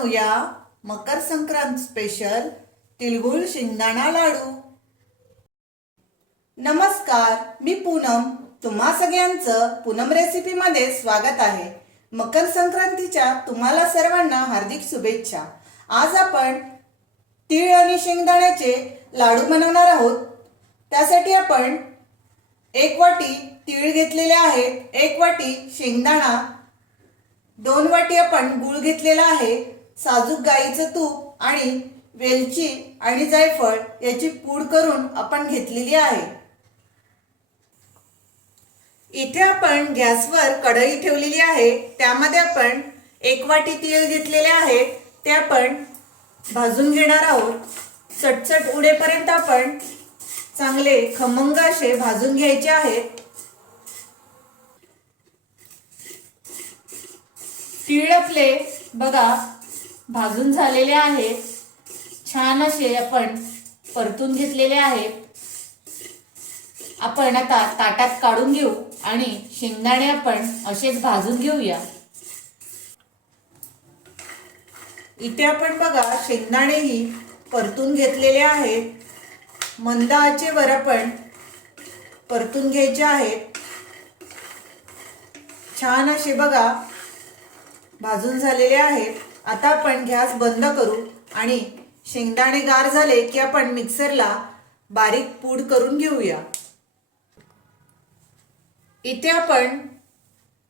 बनवूया मकर संक्रांत स्पेशल तिळगुळ शेंगदाणा लाडू। नमस्कार, मी पूनम। तुम्हा सगळ्यांचं पूनम रेसिपी मध्ये स्वागत आहे। मकर संक्रांतीच्या तुम्हाला सर्वांना हार्दिक शुभेच्छा। आज आपण तीळ आणि शेंगदाण्याचे लाडू बनवणार आहोत। त्यासाठी आपण 1 वाटी तीळ घेतलेले आहेत, 1 वाटी शेंगदाणा, 2 वाटी आपण गूळ घेतलेला आहे, साजूक गाईचं तूप आणि वेलची आणि जायफळ याची पूड करून आपण घेतलेली आहे। इथे आपण गॅसवर कढई ठेवलेली आहे, त्यामध्ये आपण 1 वाटी तीळ घेतलेले आहे, ते आपण भाजून घेणार आहोत। चटचट उडेपर्यंत आपण चांगले खमंग असे भाजून घ्यायचे आहेत। तीळ आपले बघा भाजून झालेले आहे, छान असे आपण परतून घेतलेले आहेत। आपण आता ताटात काढून घेऊ आणि शेंगदाणे आपण असेच भाजून घेऊया। इथे आपण बघा शेंगदाणेही परतून घेतलेले आहेत, मंद आचेवर आपण परतून घ्यायचे आहेत। छान असे बघा भाजून झालेले आहेत। आता आपण गॅस बंद करू आणि शेंगदाणे गार झाले की आपण मिक्सरला बारीक पूड करून घेऊया। इथे आपण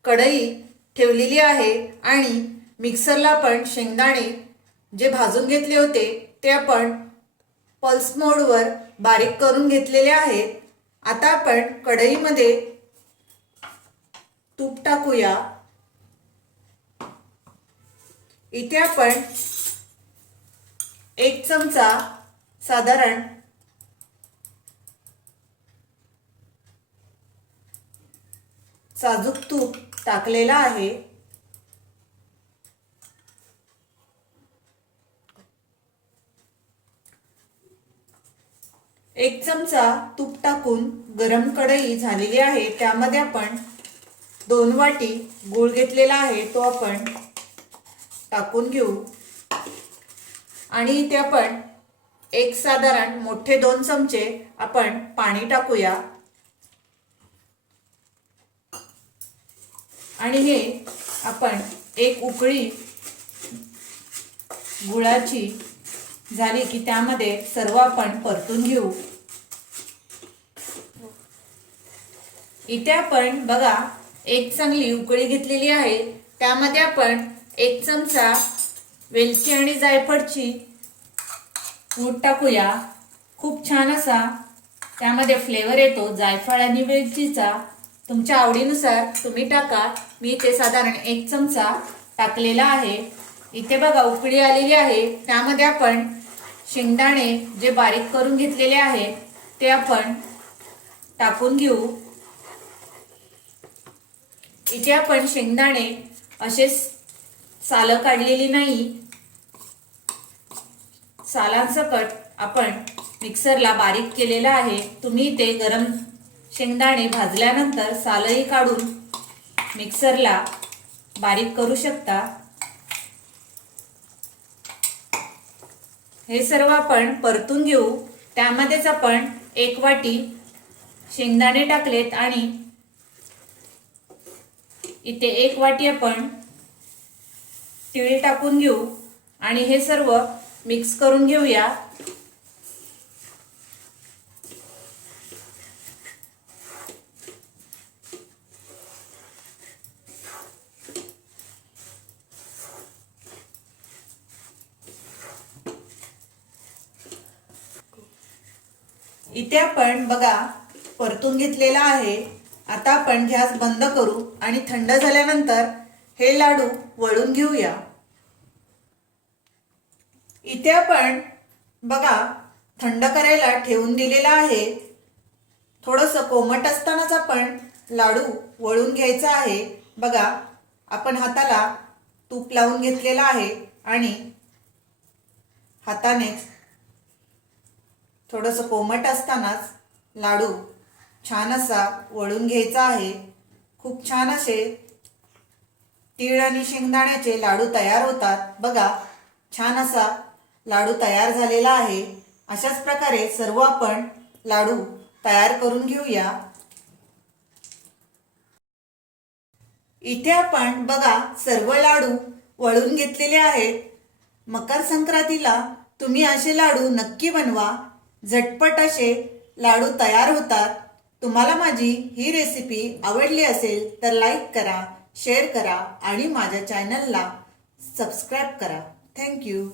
कढई ठेवलेली आहे आणि मिक्सरला आपण शेंगदाणे जे भाजून घेतले होते ते आपण पल्स मोडवर बारीक करून घेतलेले आहेत। आता आपण कढईमध्ये तूप टाकूया। इथे आपण 1 चमचा साधारण साजूक तूप टाकलेला आहे। 1 चमचा तूप टाकून गरम कढई झालेली आहे, त्यामध्ये आपण 2 वाटी गूळ घेतलेला आहे, तो आपण टाकून घेऊ आणि इथे आपण एक साधारण मोठे 2 चमचे आपण पाणी टाकूया आणि हे आपण एक उकळी गुळाची झाली की त्यामध्ये सर्व आपण परतून घेऊ। इथे आपण बघा एक चांगली उकळी घेतलेली आहे, त्यामध्ये आपण 1 चमचा वेलची आणि जायफळची पूड टाकूया। खूप छान असा त्यामध्ये फ्लेवर येतो जायफळ आणि वेलचीचा, तुमच्या आवडीनुसार तुम्ही टाका। मी ते साधारण 1 चमचा टाकलेला आहे। इथे बघा उकळी आलेली आहे, त्यामध्ये आपण शेंगदाणे जे बारीक करून घेतलेले आहेत ते आपण टाकून घेऊ। इथे आपण शेंगदाणे असेच साल काढलेली नाही, सालांसकट आपण मिक्सरला बारीक केलेला आहे। तुम्ही ते गरम शेंगदाणे भाजल्यानंतर सालही काढून मिक्सरला बारीक करू शकता। हे सर्व आपण परतून घेऊ। त्यामध्येच आपण 1 वाटी शेंगदाणे टाकलेत आणि इथे 1 वाटी आपण तीळ टाकून घेऊ आणि हे सर्व मिक्स करून घेऊया। इथे आपण बघा परतून घेतलेला आहे। आता आपण गॅस बंद करू आणि थंड झाल्यानंतर हे लाडू वळून घेऊया। इथे आपण बघा थंड करायला ठेवून दिलेला आहे। थोडंसं कोमट असतानाच आपण लाडू वळून घ्यायचा आहे। बघा आपण हाताला तूप लावून घेतलेला आहे आणि हाताने थोडंसं कोमट असतानाच लाडू छान असा वळून घ्यायचा आहे। खूप छान असे तीळ आणि शेंगदाण्याचे लाडू तयार होतात। बघा छान असा लाडू तयार झालेला आहे। अशाच प्रकारे सर्व आपण लाडू तयार करून घेऊया। इथे आपण बघा सर्व लाडू वळून घेतलेले आहेत। मकर संक्रांतीला तुम्ही असे लाडू नक्की बनवा, झटपट असे लाडू तयार होतात। तुम्हाला माझी ही रेसिपी आवडली असेल तर लाईक करा, शेअर करा आणि माझ्या चॅनलला सबस्क्राईब करा। थँक्यू।